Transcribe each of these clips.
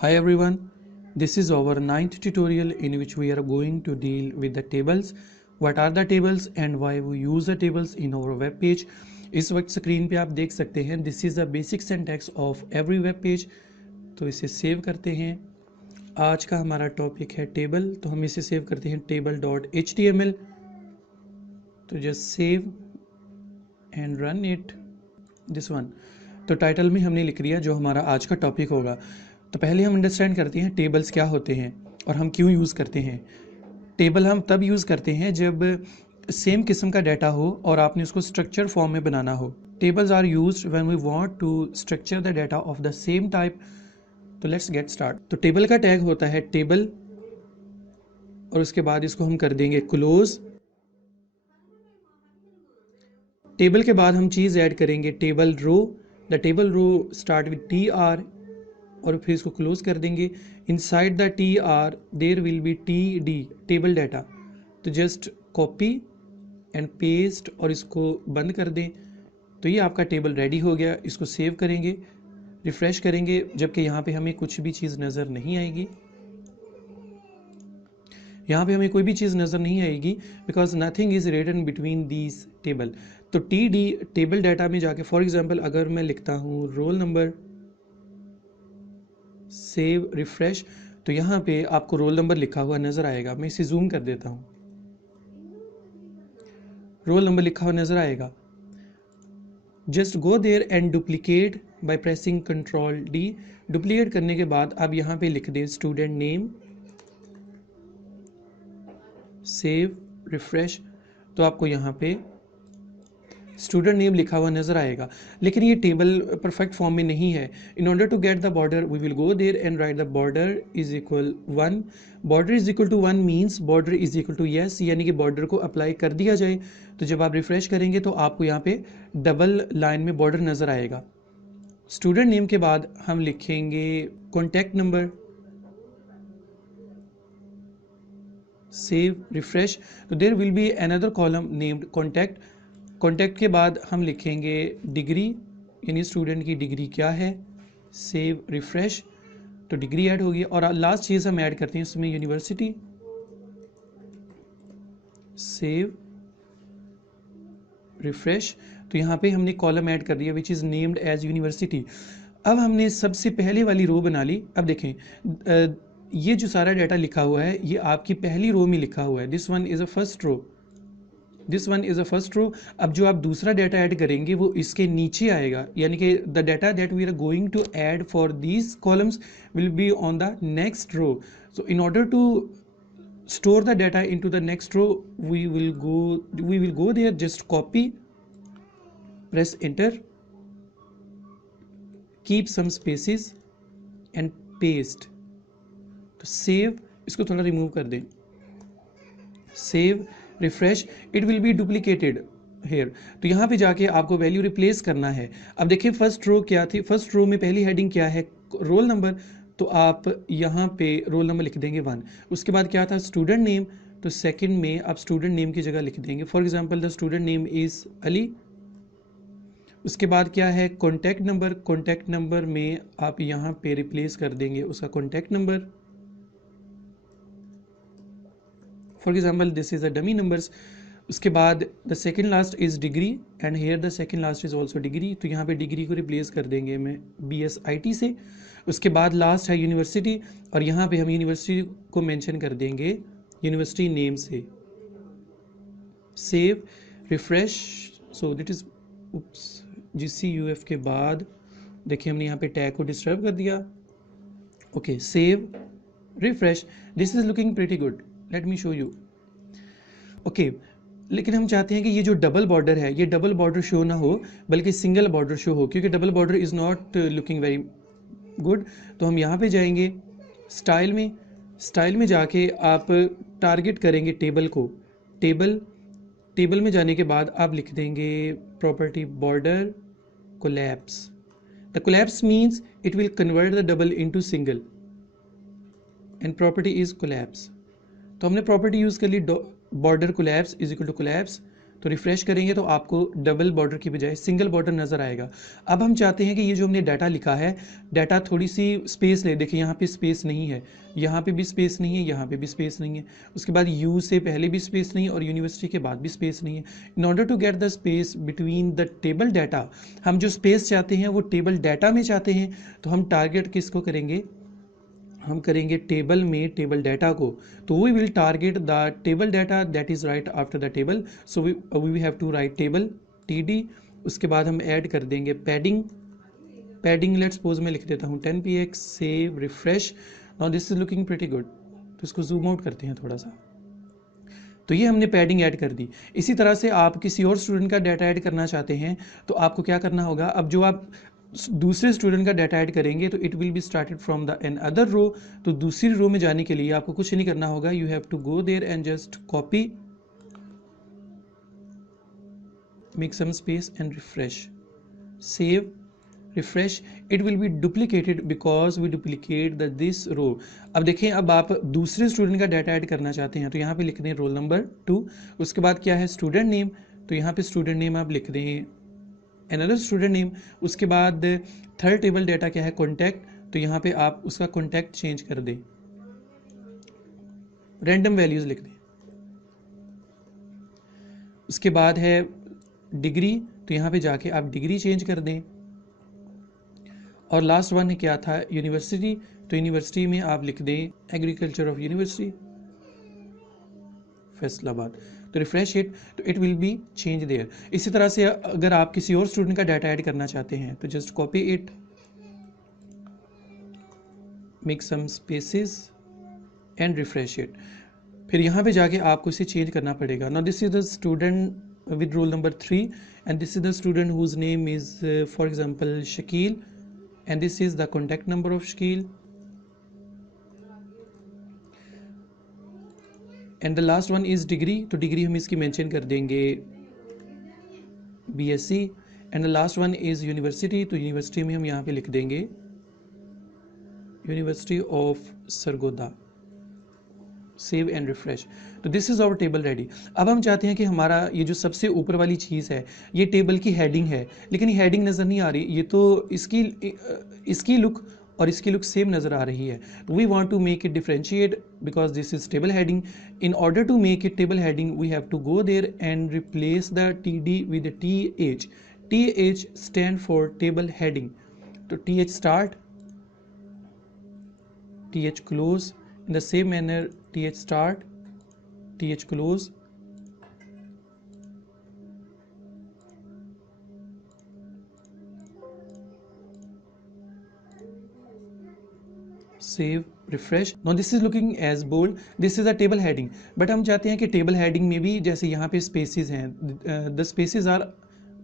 Hi everyone, this is our ninth tutorial in which we are going to deal with the tables. What are the tables and why we use the tables in our web page. इस वक्त screen पे आप देख सकते हैं this is the basic syntax of every web page. तो इसे save करते हैं। आज का हमारा टॉपिक है टेबल, तो हम इसे सेव करते हैं table.html। तो just save and run it, this one. तो टाइटल में हमने लिख लिया जो हमारा आज का टॉपिक होगा। तो पहले हम अंडरस्टैंड करते हैं टेबल्स क्या होते हैं और हम क्यों यूज़ करते हैं। टेबल हम तब यूज़ करते हैं जब सेम किस्म का डाटा हो और आपने उसको स्ट्रक्चर फॉर्म में बनाना हो। Tables are used when we want to structure the data of the same type. तो लेट्स गेट स्टार्ट। तो टेबल का टैग होता है टेबल और उसके बाद इसको हम कर देंगे क्लोज। टेबल के बाद हम चीज़ ऐड करेंगे table row. The table row start with T R और फिर इसको क्लोज कर देंगे। Inside the T R there will be T D, table data. तो जस्ट कॉपी एंड पेस्ट और इसको बंद कर दें। तो ये आपका टेबल रेडी हो गया। इसको सेव करेंगे, रिफ्रेश करेंगे, जबकि यहाँ पे हमें कुछ भी चीज़ नज़र नहीं आएगी। यहाँ पे हमें कोई भी चीज़ नज़र नहीं आएगी because nothing is written between these table. तो टी डी टेबल डाटा में जाके फॉर एग्जांपल अगर मैं लिखता हूँ रोल नंबर, सेव रिफ्रेश, तो यहाँ पे आपको रोल नंबर लिखा हुआ नज़र आएगा। मैं इसे जूम कर देता हूँ, रोल नंबर लिखा हुआ नज़र आएगा। Just go there and duplicate by pressing control D. Duplicate करने के बाद आप यहाँ पे लिख दें स्टूडेंट नेम, सेव रिफ्रेश, तो आपको यहाँ पे स्टूडेंट नेम लिखा हुआ नजर आएगा। लेकिन ये टेबल परफेक्ट फॉर्म में नहीं है। In order to get the border we will go there and write the border is equal 1। Border is equal to 1 means border is equal to yes, यानी कि बॉर्डर को अप्लाई कर दिया जाए। तो जब आप रिफ्रेश करेंगे तो आपको यहाँ पे डबल लाइन में बॉर्डर नजर आएगा। स्टूडेंट नेम के बाद हम लिखेंगे कॉन्टैक्ट नंबर, सेव रिफ्रेश, तो there will be another column named contact. Contact के बाद हम लिखेंगे डिग्री, यानी स्टूडेंट की डिग्री क्या है, सेव रिफ्रेश, तो डिग्री ऐड होगी। और लास्ट चीज़ हम ऐड करते हैं इसमें यूनिवर्सिटी, सेव रिफ्रेश, तो यहाँ पे हमने कॉलम ऐड कर दिया which is named as university. अब हमने सबसे पहले वाली रो बना ली। अब देखें ये जो सारा डाटा लिखा हुआ है ये आपकी पहली रो में लिखा हुआ है। This one is a first row, this one is a first row. अब जो आप दूसरा डाटा ऐड करेंगे वो इसके नीचे आएगा, यानी कि the data that we are going to add for these columns will be on the next row. So in order to store the data into the next row we will go there, just copy, press enter, keep some spaces and paste। तो save, इसको थोड़ा remove कर दें, save refresh, it will be duplicated here. तो यहाँ पे जाके आपको वैल्यू रिप्लेस करना है। अब देखिए फर्स्ट रो क्या थी, फर्स्ट रो में पहली हेडिंग क्या है, रोल नंबर, तो आप यहाँ पे रोल नंबर लिख देंगे 1। उसके बाद क्या था स्टूडेंट नेम, तो सेकंड में आप स्टूडेंट नेम की जगह लिख देंगे for example the student name is Ali. उसके बाद क्या है कॉन्टैक्ट नंबर, कॉन्टैक्ट नंबर में आप यहाँ पे रिप्लेस कर देंगे उसका contact number. For example this is a dummy numbers. उसके बाद the second last is degree and here the second last is also degree, तो यहाँ पे डिग्री को रिप्लेस कर देंगे मैं BSIT से। उसके बाद लास्ट है यूनिवर्सिटी और यहाँ पे हम यूनिवर्सिटी को मेंशन कर देंगे यूनिवर्सिटी नेम से, save refresh. So that is oops GCUF के बाद देखिए हमने यहाँ पे टैग को डिस्टर्ब कर दिया। Okay save refresh, this is looking pretty good, let me show you. Okay लेकिन हम चाहते हैं कि ये जो डबल बॉर्डर है ये डबल बॉर्डर शो ना हो बल्कि सिंगल बॉर्डर शो हो, क्योंकि double border is not looking very good. तो हम यहाँ पे जाएंगे स्टाइल में, स्टाइल में जाके आप टारगेट करेंगे टेबल को, टेबल, टेबल में जाने के बाद आप लिख देंगे property border collapse. The collapse means it will convert the double into single and property is collapse. तो हमने प्रॉपर्टी यूज़ कर ली border collapse is equal to collapse. तो रिफ्रेश करेंगे तो आपको डबल बॉर्डर की बजाय सिंगल बॉर्डर नज़र आएगा। अब हम चाहते हैं कि ये जो हमने डाटा लिखा है, डाटा थोड़ी सी स्पेस ले। देखिए यहाँ पे स्पेस नहीं है, यहाँ पे भी स्पेस नहीं है, यहाँ पे भी स्पेस नहीं है, उसके बाद यू से पहले भी स्पेस नहीं है और यूनिवर्सिटी के बाद भी स्पेस नहीं है। In order to get the space between the table data, हम जो स्पेस चाहते हैं वो टेबल डाटा में चाहते हैं, तो हम टारगेट किसको करेंगे, हम करेंगे टेबल में टेबल डाटा को। तो we will target the table data that is right after the table. So we have to write table T, उसके बाद हम ऐड कर देंगे पैडिंग लेट्स सपोज मैं लिख देता हूँ 10 px, save refresh. Now this is looking pretty good. तो इसको जूम आउट करते हैं थोड़ा सा। तो ये हमने पैडिंग ऐड कर दी। इसी तरह से आप किसी और स्टूडेंट का डाटा ऐड करना चाहते हैं तो आपको क्या करना होगा, अब जो आप दूसरे स्टूडेंट का डाटा ऐड करेंगे तो it will be started from the another row. तो दूसरी रो में जाने के लिए आपको कुछ नहीं करना होगा, you have to go there and just copy, make some space and refresh, save refresh. It will be duplicated because we duplicate the this row. अब देखें, अब आप दूसरे स्टूडेंट का डाटा ऐड करना चाहते हैं तो यहाँ पे लिख दें रोल नंबर 2, उसके बाद क्या है स्टूडेंट नेम, तो यहाँ पे स्टूडेंट नेम आप लिख दें another स्टूडेंट नेम। उसके बाद थर्ड टेबल डाटा क्या है कॉन्टैक्ट, तो यहाँ पे आप उसका कॉन्टैक्ट चेंज कर दें, रैंडम वैल्यूज लिख दें। उसके बाद है डिग्री, तो यहाँ पे जाके आप डिग्री चेंज कर दें। और लास्ट वन क्या था यूनिवर्सिटी, तो यूनिवर्सिटी में आप लिख दें एग्रीकल्चर ऑफ यूनिवर्सिटी फैसलाबाद। तो रिफ्रेश इट, तो it will be change their. इसी तरह से अगर आप किसी और स्टूडेंट का डाटा ऐड करना चाहते हैं तो just copy it, make some spaces and refresh it. फिर यहाँ पे जाके आपको इसे चेंज करना पड़ेगा। Now this is the student with roll number 3 and this is the student whose name is for example Shakeel and this is the contact number of Shakeel and the last one is degree, तो degree हम इसकी mention कर देंगे BSc and the last one is university, तो university में हम यहाँ पे लिख देंगे university of Sargodha, save and refresh. तो this is our table ready. अब हम चाहते हैं कि हमारा ये जो सबसे ऊपर वाली चीज़ है ये टेबल की हेडिंग है, लेकिन ये हेडिंग नज़र नहीं आ रही, ये तो इसकी लुक और इसकी लुक सेम नज़र आ रही है। We want to make it differentiate because this is table heading. In order to make it table heading we have to go there and replace the TD with TH। TH stand for table heading, तो TH start, TH close, in the same manner TH start, TH close, save, refresh. Now this is looking as bold. This is a table heading. But हम चाहते हैं कि table heading में भी जैसे यहाँ पे spaces हैं, the spaces are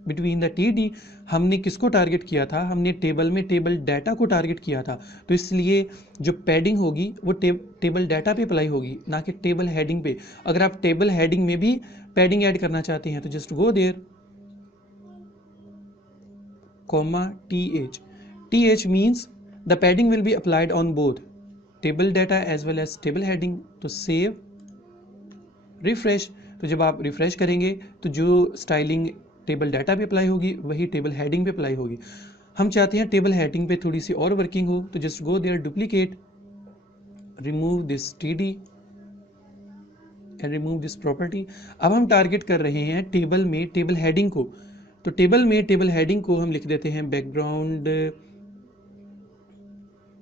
between the TD। हमने किसको टारगेट किया था, हमने टेबल में टेबल डाटा को टारगेट किया था, तो इसलिए जो पैडिंग होगी वो टेबल डाटा पे अप्लाई होगी, ना कि टेबल हेडिंग पे। अगर आप टेबल हेडिंग में भी पैडिंग ऐड करना चाहते हैं तो just go there comma TH means the padding will be applied on both table data as well as table heading. तो सेव रिफ्रेश, तो जब आप रिफ्रेश करेंगे तो जो स्टाइलिंग टेबल डाटा पे अप्लाई होगी वही टेबल हेडिंग पे अप्लाई होगी। हम चाहते हैं टेबल हेडिंग पे थोड़ी सी और वर्किंग हो, तो just go there duplicate, remove this TD and remove this property. अब हम टारगेट कर रहे हैं टेबल में टेबल हेडिंग को, तो टेबल में टेबल हेडिंग को हम लिख देते हैं background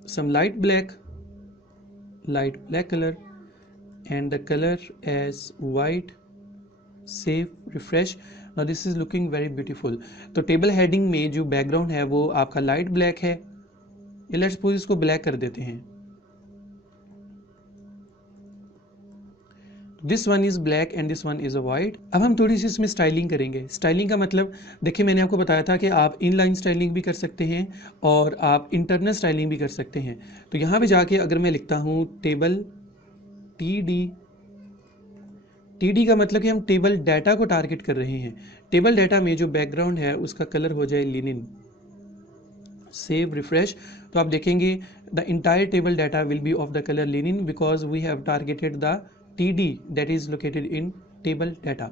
some light black colour and the colour as white, save refresh. Now this is looking very beautiful. तो टेबल हेडिंग में जो बैकग्राउंड है वो आपका लाइट ब्लैक है, ये लेट्स सपोज इसको ब्लैक कर देते हैं, this one is black and this one is a white. अब हम थोड़ी सी इसमें स्टाइलिंग करेंगे। स्टाइलिंग का मतलब देखिए मैंने आपको बताया था कि आप इनलाइन स्टाइलिंग भी कर सकते हैं और आप इंटरनल स्टाइलिंग भी कर सकते हैं। तो यहाँ पे जाके अगर मैं लिखता हूँ टेबल TD का मतलब कि हम टेबल डाटा को टारगेट कर रहे हैं। टेबल डाटा में जो बैकग्राउंड है उसका कलर हो जाए लिनिन, सेव रिफ्रेश। तो आप देखेंगे the entire table data will be of the colour linen because we have targeted the TD that is located in table data।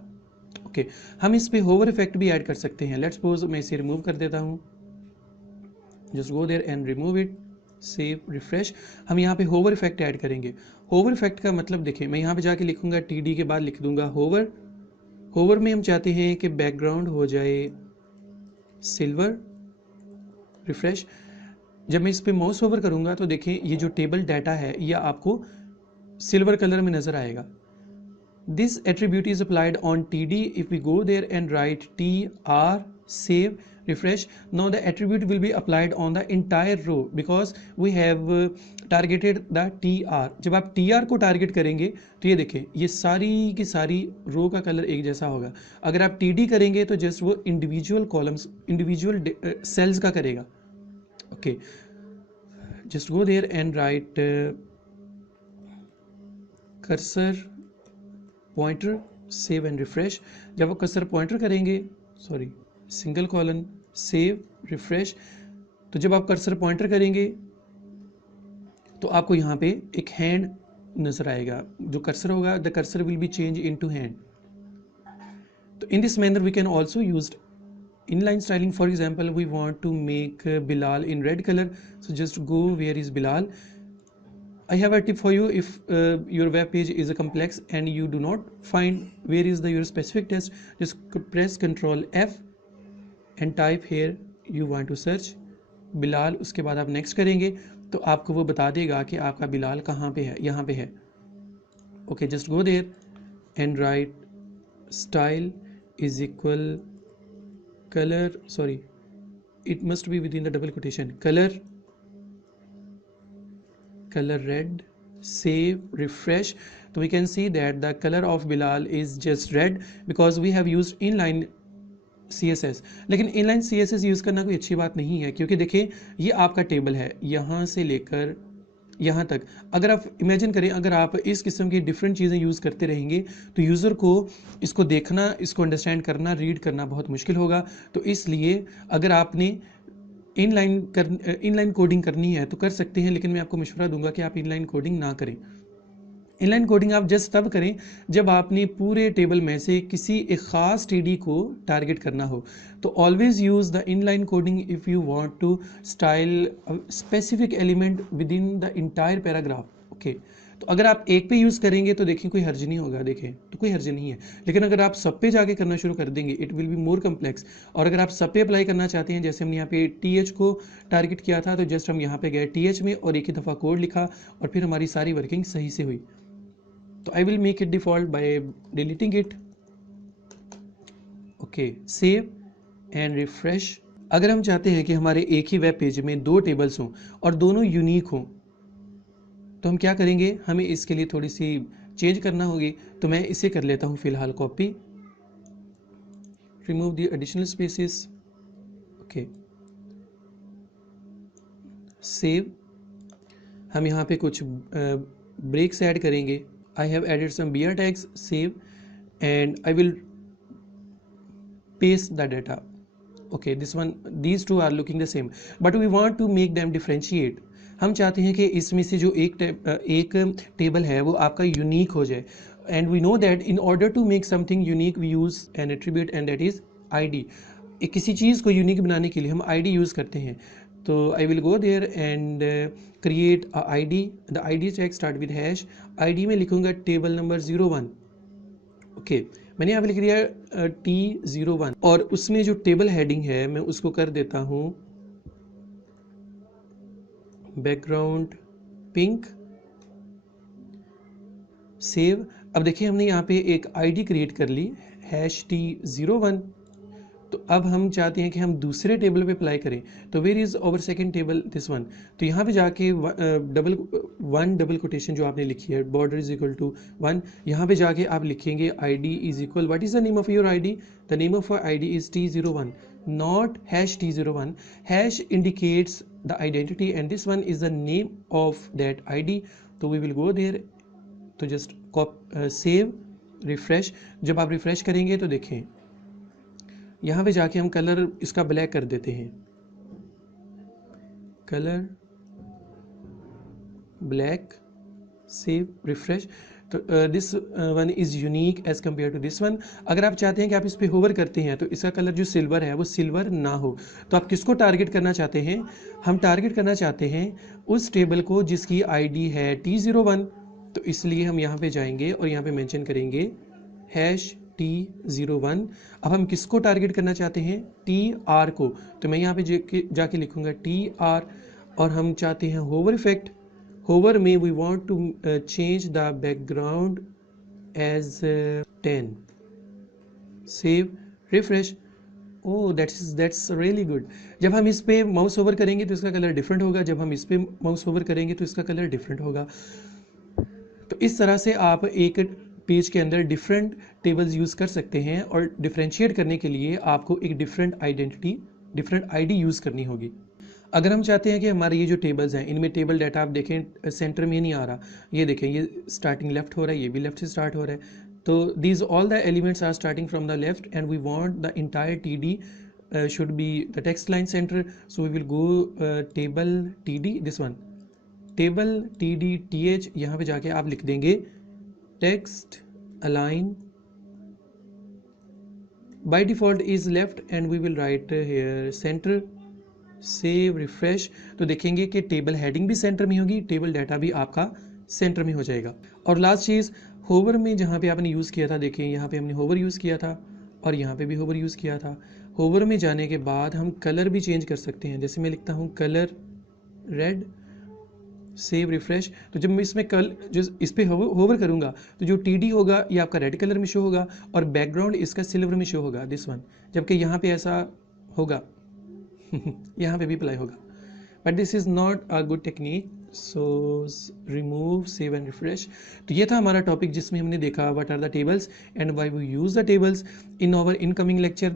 Okay हम इस पे होवर इफेक्ट भी ऐड कर सकते हैं। लेट्स सपोज मैं इसे रिमूव कर देता हूँ, just go there and remove it, save, refresh. हम यहाँ पे होवर इफेक्ट ऐड करेंगे। होवर इफेक्ट का मतलब देखें, मैं यहाँ पे जाके लिखूंगा टी के बाद लिख दूंगा होवर। होवर में हम चाहते हैं कि बैकग्राउंड हो जाए सिल्वर, रिफ्रेश। जब मैं इस पे माउस ओवर करूंगा तो देखें ये जो टेबल डाटा है ये आपको सिल्वर कलर में नजर आएगा। This attribute is applied on TD. If we go there and write TR, save, refresh, now the attribute will be applied on the entire row because we have targeted the TR. जब आप TR को target करेंगे तो ये देखें ये सारी की सारी रो का कलर एक जैसा होगा। अगर आप TD करेंगे तो जस्ट वो इंडिविजुअल कॉलम्स, इंडिविजुअल सेल्स का करेगा। Okay just go there and write cursor pointer, save and refresh. जब आप कर्सर पॉइंटर करेंगे, sorry single colon, save, refresh, तो जब आप कर्सर पॉइंटर करेंगे तो आपको यहाँ पे एक हैंड नजर आएगा। जो कर्सर होगा, the cursor will be change into hand. तो in this manner we can also use inline styling. For example, we want to make Bilal in red color, so just go where is Bilal. I have a tip for you. If your web page is a complex and you do not find where is your specific text, just press Ctrl F and type here you want to search Bilal. उसके बाद आप next करेंगे तो आपको वो बता देगा कि आपका बिलाल कहाँ पे है, यहाँ पे है। Okay, just go there and write style is equal color, sorry, it must be within the double quotation, color red, save, refresh. So we can see that the color of Bilal is just red because we have used inline CSS. लेकिन inline CSS use करना कोई अच्छी बात नहीं है क्योंकि देखिए ये आपका टेबल है यहाँ से लेकर यहाँ तक। अगर आप इमेजिन करें अगर आप इस किस्म की डिफरेंट चीज़ें यूज़ करते रहेंगे तो यूज़र को इसको देखना, इसको अंडरस्टैंड करना, रीड करना बहुत मुश्किल होगा। तो इसलिए अगर आपने इनलाइन कोडिंग करनी है तो कर सकते हैं, लेकिन मैं आपको मशवरा दूंगा कि आप इनलाइन कोडिंग ना करें। इनलाइन कोडिंग आप जस्ट तब करें जब आपने पूरे टेबल में से किसी एक ख़ास टीडी को टारगेट करना हो। तो always use the inline coding if you want to style specific element within the entire paragraph. Okay तो अगर आप एक पे यूज़ करेंगे तो देखें कोई हर्ज नहीं होगा, देखें तो कोई हर्ज नहीं है। लेकिन अगर आप सब पे जाके करना शुरू कर देंगे it will be more complex. और अगर आप सब पे अप्लाई करना चाहते हैं, जैसे हमने यहाँ पे TH को टारगेट किया था तो जस्ट हम यहाँ पे गए TH में और एक ही दफ़ा कोड लिखा और फिर हमारी सारी वर्किंग सही से हुई। तो I will make it default by deleting it. Okay save and refresh. अगर हम चाहते हैं कि हमारे एक ही वेब पेज में दो टेबल्स हों और दोनों यूनिक हों तो हम क्या करेंगे, हमें इसके लिए थोड़ी सी चेंज करना होगी। तो मैं इसे कर लेता हूं फिलहाल copy, remove the additional spaces, okay save. हम यहाँ पे कुछ ब्रेक्स ऐड करेंगे। I have added some BR tags, save, and I will paste the data. Okay, these two are looking the same, but we want to make them differentiate. हम चाहते हैं कि इसमें से जो एक टेबल है वो आपका यूनिक हो जाए। And we know that in order to make something unique we use an attribute and that is ID। किसी चीज़ को यूनिक बनाने के लिए हम ID यूज़ करते हैं। तो I will go there and create a ID. The ID tag start with hash. ID में लिखूंगा टेबल नंबर 01। ओके मैंने यहाँ पे लिख दिया T01 और उसमें जो टेबल हेडिंग है मैं उसको कर देता हूँ बैकग्राउंड पिंक, सेव। अब देखिए हमने यहाँ पे एक ID क्रिएट कर ली #T01। तो अब हम चाहते हैं कि हम दूसरे टेबल पे अप्लाई करें। तो where is over second table, this one. तो यहाँ पे जाके डबल कोटेशन जो आपने लिखी है, बॉर्डर इज इक्वल टू 1, यहाँ पे जाके आप लिखेंगे ID is equal, what is the name of your ID? The name of ID is T01, not #T01। Hash indicates the identity and this one is the name of that ID। तो we will go there, तो just save, refresh. जब आप refresh करेंगे तो देखें यहाँ पे जाके हम कलर इसका ब्लैक कर देते हैं, कलर ब्लैक, सेव, रिफ्रेश। तो this one is unique as compare to this one. अगर आप चाहते हैं कि आप इस पर होवर करते हैं तो इसका कलर जो सिल्वर है वो सिल्वर ना हो, तो आप किसको टारगेट करना चाहते हैं? हम टारगेट करना चाहते हैं उस टेबल को जिसकी आईडी है T01। तो इसलिए हम यहाँ पे जाएंगे और यहाँ पे मेंशन करेंगे #T01। अब हम किसको टारगेट करना चाहते हैं? TR को। तो मैं यहाँ पे जाके लिखूंगा TR, और हम चाहते हैं होवर इफेक्ट। होवर में we want to change the background as 10। Save, refresh. Oh that's really good. जब हम इस पे माउस ओवर करेंगे तो इसका कलर डिफरेंट होगा, जब हम इस पे माउस ओवर करेंगे तो इसका कलर डिफरेंट होगा। तो इस तरह से आप एक पेज के अंदर डिफरेंट टेबल्स यूज़ कर सकते हैं, और डिफ्रेंशिएट करने के लिए आपको एक डिफरेंट आईडी यूज़ करनी होगी। अगर हम चाहते हैं कि हमारे ये जो टेबल्स हैं इनमें टेबल डाटा आप देखें सेंटर में नहीं आ रहा, ये देखें ये स्टार्टिंग लेफ्ट हो रहा है, ये भी लेफ्ट से स्टार्ट हो रहा है, तो these all the elements are starting from the left and we want the entire TD should be the text line center, so we will go table TD, this one table TD TH। यहाँ पे जाके आप लिख देंगे text align by default is left and we will write here center। Save, refresh. तो देखेंगे कि table heading भी सेंटर में होगी, टेबल डाटा भी आपका सेंटर में हो जाएगा। और लास्ट चीज़, होवर में जहाँ पे आपने यूज़ किया था, देखें यहाँ पे हमने होवर यूज़ किया था और यहाँ पे भी होवर यूज़ किया था। होवर में जाने के बाद हम कलर भी चेंज कर सकते हैं, जैसे मैं लिखता हूँ कलर रेड, सेव, रिफ्रेश। तो जब मैं इसमें जो इस पर होवर करूँगा तो जो TD होगा ये आपका रेड कलर में शो होगा और बैकग्राउंड इसका सिल्वर में शो होगा, दिस वन। जबकि यहाँ पे ऐसा होगा यहाँ पे भी अप्लाई होगा, but this is not a good technique, so remove, save and refresh. तो ये था हमारा टॉपिक जिसमें हमने देखा what are the tables and why we use the tables in our incoming lecture.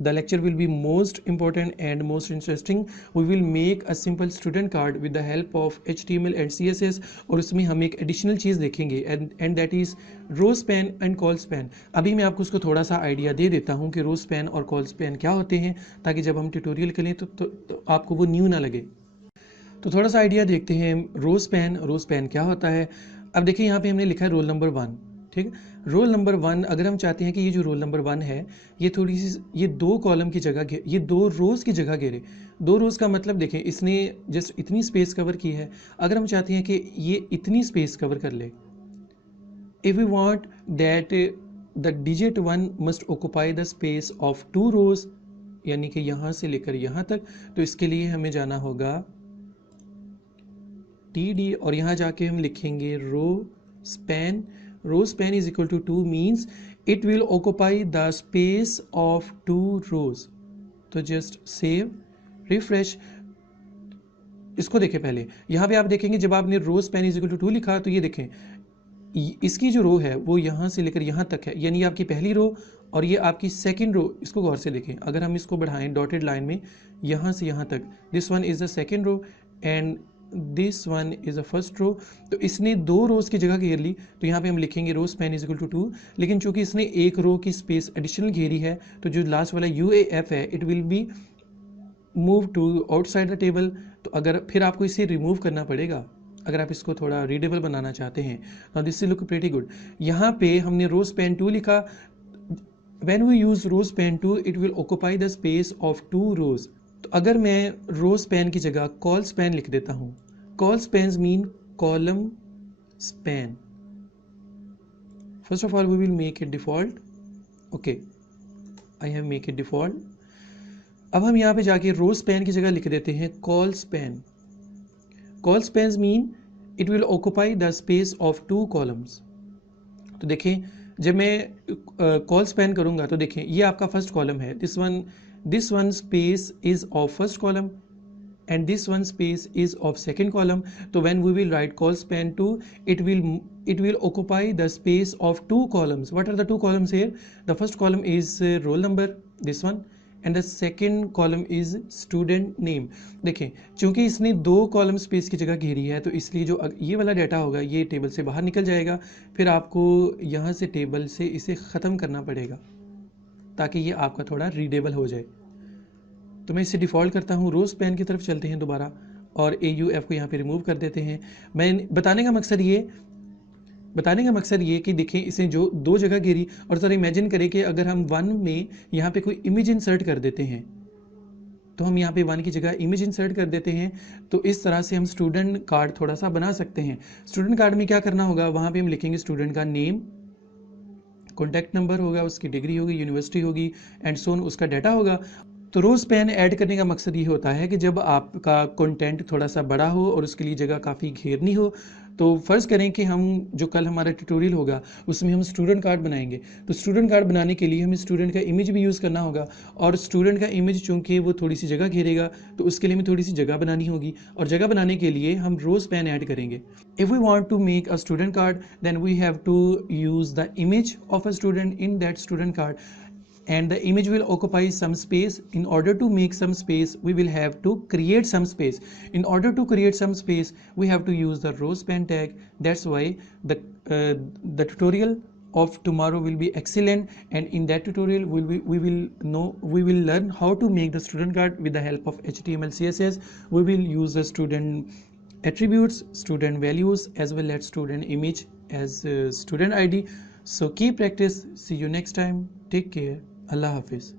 The lecture will be most important and most interesting. We will make a simple student card with the help of HTML and CSS, और उसमें हम एक additional चीज़ देखेंगे and that is row span and col span. अभी मैं आपको उसको थोड़ा सा आइडिया दे देता हूँ कि रो स्पैन और कॉल स्पैन क्या होते हैं, ताकि जब हम ट्यूटोरियल करें तो आपको वो न्यू ना लगे। तो थोड़ा सा आइडिया देखते हैं। रो स्पैन क्या होता है? अब देखिए यहाँ पे हमने लिखा है रोल नंबर 1, ठीक है। रोल नंबर 1, अगर हम चाहते हैं कि ये जो रोल नंबर 1 है ये थोड़ी सी ये 2 कॉलम की जगह ये 2 रोज़ की जगह घेरे। 2 रोज़ का मतलब देखें इसने जस्ट इतनी स्पेस कवर की है। अगर हम चाहते हैं कि ये इतनी स्पेस कवर कर ले, if we want that the digit 1 must occupy the space of 2 rows, यानी कि यहाँ से लेकर यहाँ तक, तो इसके लिए हमें जाना होगा TD और यहाँ जाके हम लिखेंगे row span. Row span is equal to 2 means it will occupy the space of 2 rows. तो जस्ट सेव, रिफ्रेश। इसको देखें पहले, यहाँ पे आप देखेंगे जब आपने row span is equal to 2 लिखा तो ये देखें इसकी जो रो है वो यहाँ से लेकर यहाँ तक है, यानी आपकी पहली रो और ये आपकी सेकंड रो। इसको गौर से देखें, अगर हम इसको बढ़ाएं डॉटेड लाइन में यहाँ से यहाँ तक, this one is the second row and this one is a first row. तो इसने 2 रोज की जगह घेर ली, तो यहाँ पे हम लिखेंगे row span is equal to 2। लेकिन चूंकि इसने एक रो की स्पेस एडिशनल घेरी है तो जो लास्ट वाला UAF है it will be move to outside the table. तो अगर फिर आपको इसे रिमूव करना पड़ेगा अगर आप इसको थोड़ा रीडेबल बनाना चाहते हैं। Now this will look pretty good. यहाँ पे हमने रो स्पैन 2 लिखा। When we use row span 2 it will occupy the space of 2 rows. तो अगर मैं रो स्पैन की जगह कॉल स्पैन लिख देता हूँ, col spans mean column span. First of all we will make it default, okay I have make it default. अब हम यहाँ पे जाके रो स्पैन की जगह लिख देते हैं call span. Call spans mean it will occupy the space of 2 columns. तो देखें जब मैं कॉल स्पैन करूंगा तो देखें ये आपका फर्स्ट कॉलम है, this one space is of first column and this one space is of second column. So when we will write call span 2 it will occupy the space of 2 columns. What are the 2 columns here? The first column is roll number, this one, and the second column is student name. देखें चूंकि इसने 2 column space की जगह घेरी है तो इसलिए जो ये वाला डाटा होगा ये टेबल से बाहर निकल जाएगा, फिर आपको यहाँ से टेबल से इसे ख़त्म करना पड़ेगा ताकि ये आपका थोड़ा रीडेबल हो जाए। तो मैं इसे डिफ़ॉल्ट करता हूँ। रो स्पैन की तरफ चलते हैं दोबारा और AUF को यहाँ पे रिमूव कर देते हैं। मैं बताने का मकसद ये बताने का मकसद ये कि देखें इसे जो दो जगह घेरी, और सर इमेजिन करें कि अगर हम वन में यहाँ पे कोई इमेज इंसर्ट कर देते हैं, तो हम यहाँ पे वन की जगह इमेज इंसर्ट कर देते हैं, तो इस तरह से हम स्टूडेंट कार्ड थोड़ा सा बना सकते हैं। स्टूडेंट कार्ड में क्या करना होगा, वहाँ पे हम लिखेंगे स्टूडेंट का नेम, कॉन्टैक्ट नंबर होगा, उसकी डिग्री होगी, यूनिवर्सिटी होगी, एंड सोन उसका डाटा होगा। तो रोज़ पेन ऐड करने का मकसद ये होता है कि जब आपका कंटेंट थोड़ा सा बड़ा हो और उसके लिए जगह काफ़ी घेरनी हो, तो फ़र्ज़ करें कि हम जो कल हमारा ट्यूटोरियल होगा उसमें हम स्टूडेंट कार्ड बनाएंगे, तो स्टूडेंट कार्ड बनाने के लिए हमें स्टूडेंट का इमेज भी यूज़ करना होगा, और स्टूडेंट का इमेज चूँकि वो थोड़ी सी जगह घेरेगा, तो उसके लिए हमें थोड़ी सी जगह बनानी होगी, और जगह बनाने के लिए हम रोज़ पेन ऐड करेंगे। If we want to make a student card, then we have to use the image of a student in that student card, and the image will occupy some space. In order to make some space, we will have to create some space. In order to create some space, we have to use the rose pen tag. That's why the the tutorial of tomorrow will be excellent, and in that tutorial we will learn how to make the student card with the help of HTML CSS. We will use the student attributes, student values, as well as student image as student ID. So keep practice. See you next time. Take care. Allah Hafiz.